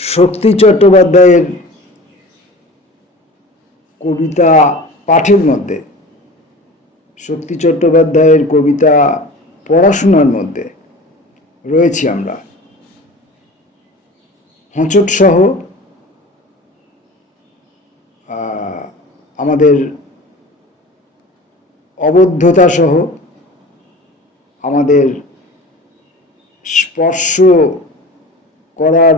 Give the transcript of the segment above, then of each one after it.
শক্তি চট্টোপাধ্যায়ের কবিতা পাঠের মধ্যে, শক্তি চট্টোপাধ্যায়ের কবিতা পড়াশোনার মধ্যে রয়েছি আমরা। হোঁচট সহ আমাদের অবদ্ধতা সহ, আমাদের স্পর্শ করার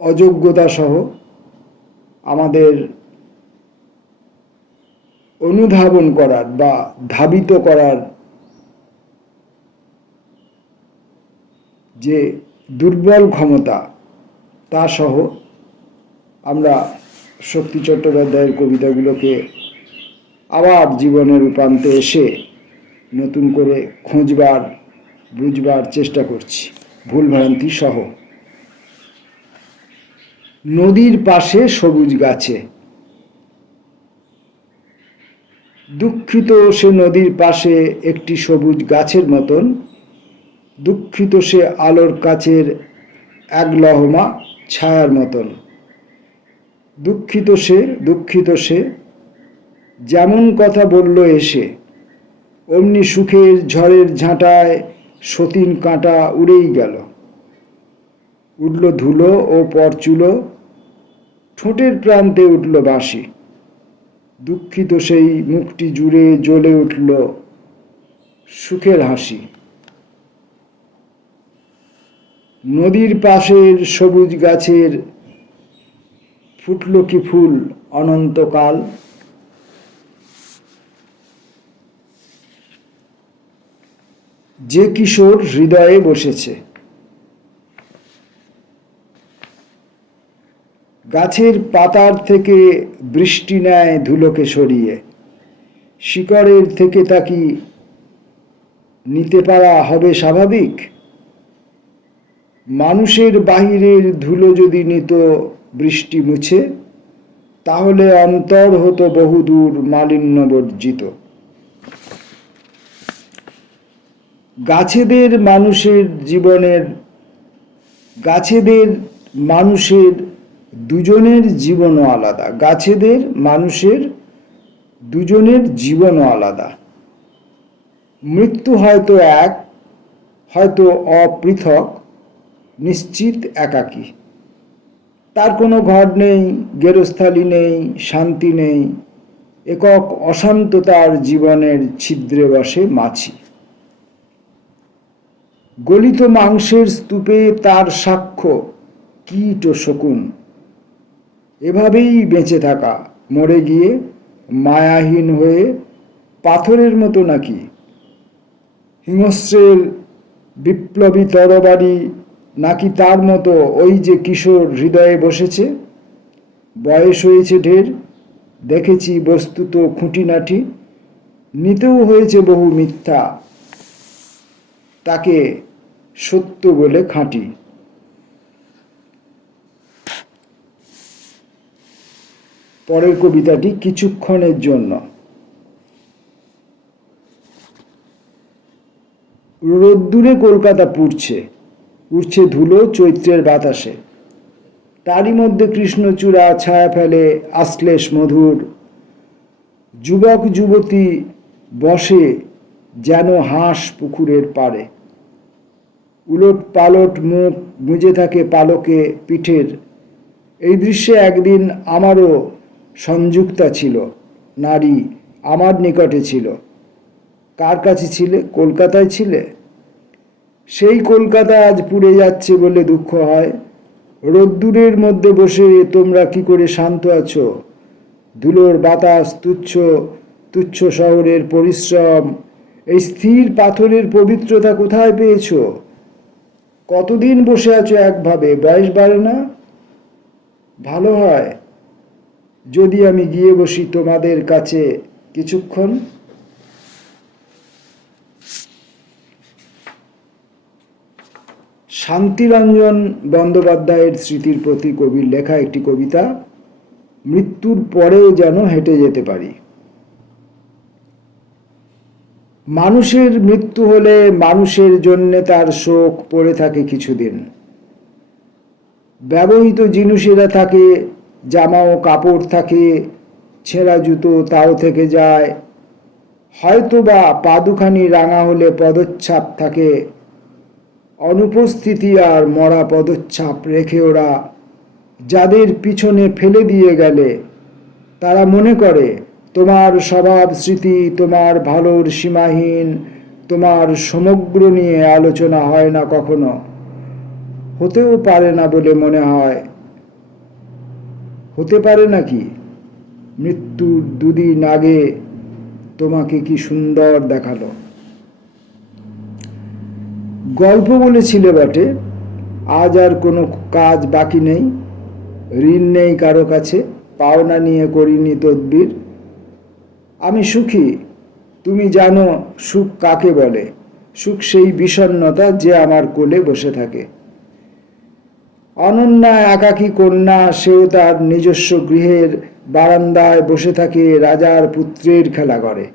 অযোগ্যতা সহ, আমাদের অনুধাবন করার বা ধাবিত করার যে দুর্বল ক্ষমতা তা সহ আমরা শক্তি চট্টোপাধ্যায়ের কবিতাগুলোকে আবার জীবনের প্রান্তে এসে নতুন করে খোঁজবার বুঝবার চেষ্টা করছি, ভুলভ্রান্তি সহ। নদীর পাশে সবুজ গাছে, দুঃখিত সে নদীর পাশে একটি সবুজ গাছের মতন, দুঃখিত সে আলোর কাছের এক লহমা ছায়ার মতন। দুঃখিত সে যেমন কথা বলল এসে, অমনি সুখের ঝড়ের ঝাঁটায় সতীন কাঁটা উড়েই গেল। উঠল ধুলো ও পরচুলো, ঠোঁটের প্রান্তে উঠল বাঁশি। দুঃখিত সেই মুখটি জুড়ে জ্বলে উঠল সুখের হাসি। নদীর পাশের সবুজ গাছের ফুটল কি ফুল অনন্তকাল। যে কিশোর হৃদয়ে বসেছে, গাছের পাতার থেকে বৃষ্টি নেয় ধুলোকে সরিয়ে, শিকড়ের থেকে তা কি নিতে পারা হবে স্বাভাবিক? মানুষের বাহিরের ধুলো যদি নিত বৃষ্টি মুছে, তাহলে অন্তর হতো বহুদূর মালিন্য বর্জিত। গাছেদের মানুষের দুজনের জীবনও আলাদা। গাছেদের মানুষের দুজনের জীবনও আলাদা। মৃত্যু হয়তো এক, হয়তো অপৃথক, নিশ্চিত একাকী। তার কোনো ঘর নেই, গেরস্থালি নেই, শান্তি নেই, একক অশান্ততার জীবনের ছিদ্রে বসে মাছি। গলিত মাংসের স্তূপে তার সাক্ষ্য কীট ও শকুন। এভাবেই বেঁচে থাকা, মরে গিয়ে মায়াহীন হয়ে পাথরের মতো নাকি? হিংস্রের বিপ্লবী তরবারি নাকি তার মতো ওই যে কিশোর হৃদয়ে বসেছে? বয়স হয়েছে ঢের, দেখেছি বস্তুত খুঁটিনাটি, নিতেও হয়েছে বহু মিথ্যা, তাকে সত্য বলে খাঁটি। পরের কবিতাটি কিছুক্ষণের জন্য। রোদ্দুরে কলকাতা উড়ছে ধুলো চৈত্রের বাতাসে। তারই মধ্যে কৃষ্ণচূড়া ছায়া ফেলে আশ্লেষ মধুর। যুবক যুবতী বসে যেন হাঁস পুকুরের পাড়ে। উলট পালট মুখ গুঁজে থাকে পালকে পিঠের। এই দৃশ্যে একদিন আমারও সংযুক্তা ছিল, নারী আমার নিকটে ছিল। কার কাছে ছিলে? কলকাতায় ছিলে। সেই কলকাতা আজ পুড়ে যাচ্ছে বলে দুঃখ হয়। রোদ্দুরের মধ্যে বসে তোমরা কি করে শান্ত আছো? ধুলোর বাতাস, তুচ্ছ শহরের পরিশ্রম, এই স্থির পাথরের পবিত্রতা কোথায় পেয়েছ? কতদিন বসে আছো একভাবে? বয়স বাড়ে না? ভালো হয় যদি আমি গিয়ে বসি তোমাদের কাছে কিছুক্ষণ। শান্তিরঞ্জন বন্দ্যোপাধ্যায়ের স্মৃতির প্রতি কবির লেখা একটি কবিতা, মৃত্যুর পরেও যেন হেঁটে যেতে পারি। মানুষের মৃত্যু হলে মানুষের জন্যে তার শোক পড়ে থাকে কিছুদিন। ব্যবহৃত জিনিসেরা থাকে, জামা ও কাপড় থাকে, ছেঁড়া জুতো তাও থেকে যায়, হয়তোবা পা দুখানি রাঙা হলে পদচ্ছাপ থাকে। অনুপস্থিতি আর মরা পদচ্ছাপ রেখে ওরা যাদের পিছনে ফেলে দিয়ে গেলে তারা মনে করে তোমার স্বভাব স্মৃতি, তোমার ভালোর সীমাহীন, তোমার সমগ্র নিয়ে আলোচনা হয় না কখনো, হতেও পারে না বলে মনে হয়। হতে পারে নাকি মৃত্যুর দুদিন আগে তোমাকে কি সুন্দর দেখালো। গল্প বলেছিলে বটে, আজ আর কোনো কাজ বাকি নেই, ঋণ নেই কারো কাছে, পাওনা নিয়ে করিনি তদবির। আমি সুখী, তুমি জানো সুখ কাকে বলে। সুখ সেই বিষণ্ণতা যে আমার কোলে বসে থাকে। অনন্যা একাকী কন্যা, সেও তার নিজস্ব গৃহের বারান্দায় বসে থাকে রাজার পুত্রের খেলা করে।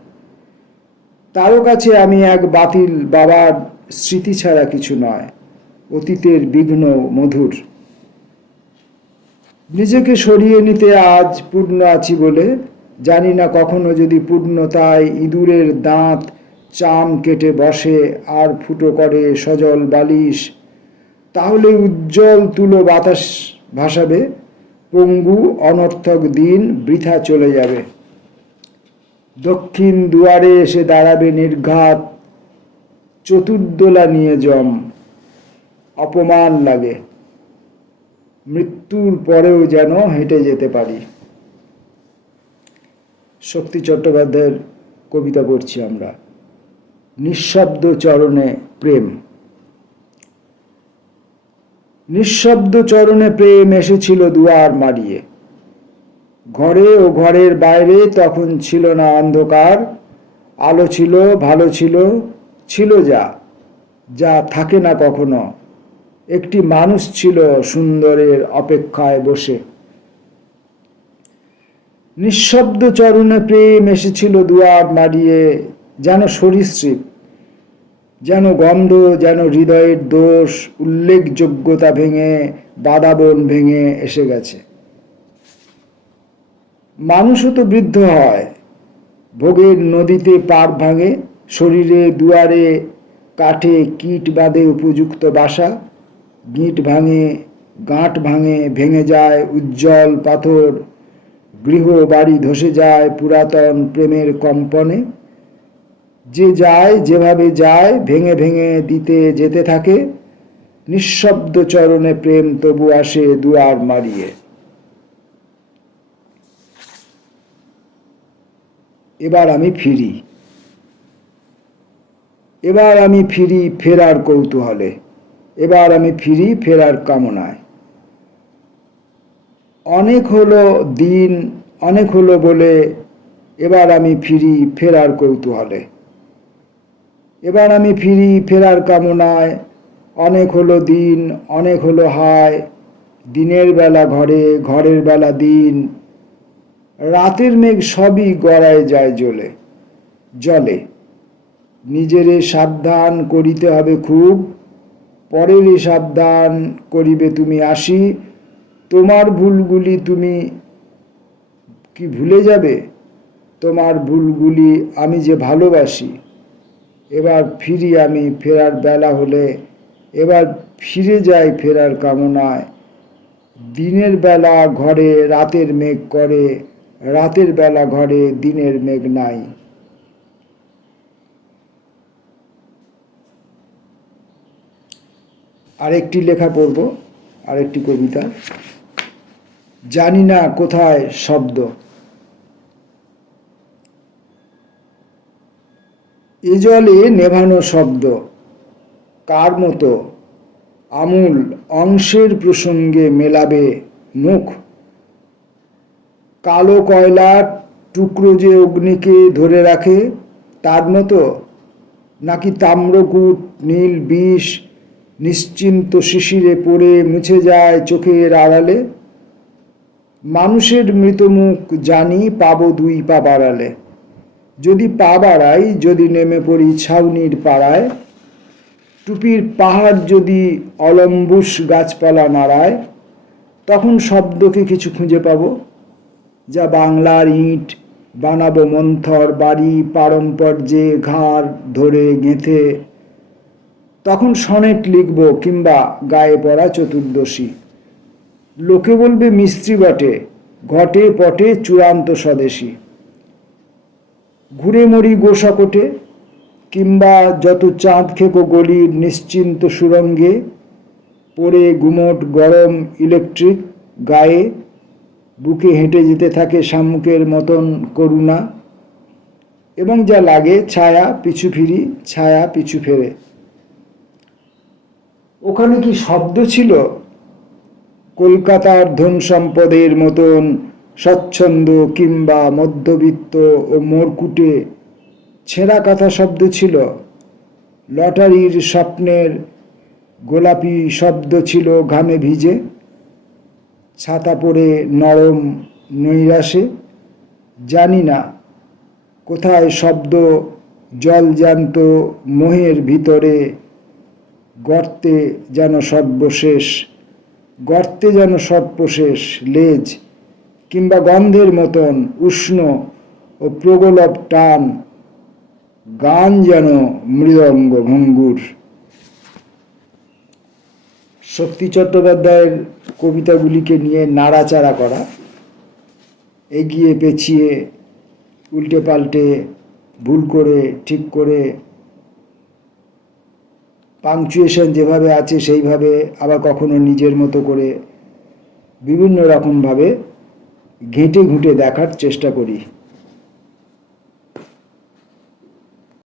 তারও কাছে আমি এক বাতিল বাবার স্মৃতি ছাড়া কিছু নয়, অতীতের বিঘ্ন মধুর। নিজেকে সরিয়ে নিতে আজ পূর্ণ আছি বলে, জানি না কখনো যদি পূর্ণতায় ইঁদুরের দাঁত চাম কেটে বসে আর ফুটো করে সজল বালিশ, তাহলে উজ্জ্বল তুলো বাতাস ভাসাবে, পঙ্গু অনর্থক দিন বৃথা চলে যাবে। দক্ষিণ দুয়ারে এসে দাঁড়াবে নির্ঘাত চতুর্দোলা নিয়ে জম। অপমান লাগে, মৃত্যুর পরেও যেন হেঁটে যেতে পারি। শক্তি চট্টোপাধ্যায়ের কবিতা পড়ছি আমরা। নিঃশব্দ চরণে প্রেম। নিঃশব্দ চরণে প্রেম এসেছিল দুয়ার মারিয়ে। ঘরে ও ঘরের বাইরে তখন ছিল না অন্ধকার, আলো ছিল, ভালো ছিল, ছিল যা যা থাকে না কখনো। একটি মানুষ ছিল সুন্দরের অপেক্ষায় বসে। নিঃশব্দ চরণে প্রেম এসেছিল দুয়ার নাড়িয়ে, যেন সরীসৃপ, যেন গন্ধ, যেন হৃদয়ের দোষ, উল্লেখযোগ্যতা ভেঙে, বাদাবন ভেঙে এসে গেছে। মানুষও তো বৃদ্ধ হয়, ভোগের নদীতে পার ভাঙে, শরীরে দুয়ারে কাঠে কীট বাঁধে উপযুক্ত বাসা, গিঁট ভাঙে, গাঁট ভাঙে, ভেঙে যায় উজ্জ্বল পাথর, গৃহ বাড়ি ধসে যায় পুরাতন প্রেমের কম্পনে। যে যায়, যেভাবে যায়, ভেঙে ভেঙে দিতে যেতে থাকে। নিঃশব্দ চরণে প্রেম তবু আসে দুয়ার মারিয়ে। এবার আমি ফিরি, এবার আমি ফিরি ফেরার কৌতূহলে, এবার আমি ফিরি ফেরার কামনায়। অনেক হলো দিন, অনেক হলো বলে, এবার আমি ফিরি ফেরার কৌতূহলে, এবার আমি ফিরি ফেরার কামনায়। অনেক হলো দিন, অনেক হলো হায়, দিনের বেলা ঘরে, ঘরের বেলা দিন, রাতের মেঘ সবই গড়ায় যায় জ্বলে জলে। নিজেরে সাবধান করিতে হবে খুব, পরেরই সাবধান করিবে তুমি আসি। তোমার ভুলগুলি তুমি কি ভুলে যাবে, তোমার ভুলগুলি আমি যে ভালোবাসি। এবার ফিরি আমি ফেরার বেলা হলে, এবার ফিরে যাই ফেরার কামনায়। দিনের বেলা ঘরে রাতের মেঘ করে, রাতের বেলা ঘরে দিনের মেঘ নাই। আরেকটি লেখা পড়ব, আরেকটি কবিতা। জানি না কোথায় শব্দ। এ জলে নেভানো শব্দ কার মতো আমূল অংশের প্রসঙ্গে মেলাবে মুখ। কালো কয়লার টুকরো যে অগ্নিকে ধরে রাখে তার মতো, নাকি তাম্রকূট নীল বিষ নিশ্চিন্ত শিশিরে পড়ে মুছে যায় চোখের আড়ালে। মানুষের মৃতমুখ জানি পাবো দুই পা বাড়ালে, যদি পা বাড়াই, যদি নেমে পড়ি ছাউনির পাড়ায়। টুপির পাহাড় যদি অলম্বুস গাছপালা নাড়ায়, তখন শব্দকে কিছু খুঁজে পাবো, যা বাংলার ইট বানাবো মন্থর বাড়ি পারম্পর্যে ঘাড় ধরে গেঁথে। তখন সনেট লিখব কিংবা গায়ে পড়া চতুর্দশী। লোকে বলবে মিস্ত্রি বটে, ঘটে পটে চূড়ান্ত স্বদেশী। ঘুরে মরি গোসাকোটে কিংবা যত চাঁদ খেকো গলির নিশ্চিন্ত সুরঙ্গে, পড়ে গুমোট গরম ইলেকট্রিক গায়ে, বুকে হেঁটে যেতে থাকে শামুকের মতন করুণা, এবং যা লাগে ছায়া পিছু ফিরি, ছায়া পিছু ফেরে। ওখানে কি শব্দ ছিল? কলকাতার ধন সম্পদের মতন স্বচ্ছন্দ কিংবা মধ্যবিত্ত ও মোড়কুটে ছেঁড়া কাঁথা শব্দ ছিল? লটারির স্বপ্নের গোলাপি শব্দ ছিল ঘামে ভিজে, ছাতা পরে নরম নৈরাশে? জানি না কোথায় শব্দ জলজ্যান্ত মোহের ভিতরে, গর্তে যেন সর্বশেষ, গর্তে যেন সর্বশেষ লেজ কিংবা গন্ধের মতন উষ্ণ ও প্রগলভ টান, গান যেন মৃদঙ্গ ভঙ্গুর। শক্তি চট্টোপাধ্যায়ের কবিতাগুলিকে নিয়ে নাড়াচাড়া করা, এগিয়ে পেছিয়ে উল্টে পাল্টে ভুল করে ঠিক করে, পাংচুয়েশন যেভাবে আছে সেইভাবে, আবার কখনো নিজের মতো করে বিভিন্ন রকমভাবে ঘেঁটে ঘুঁটে দেখার চেষ্টা করি।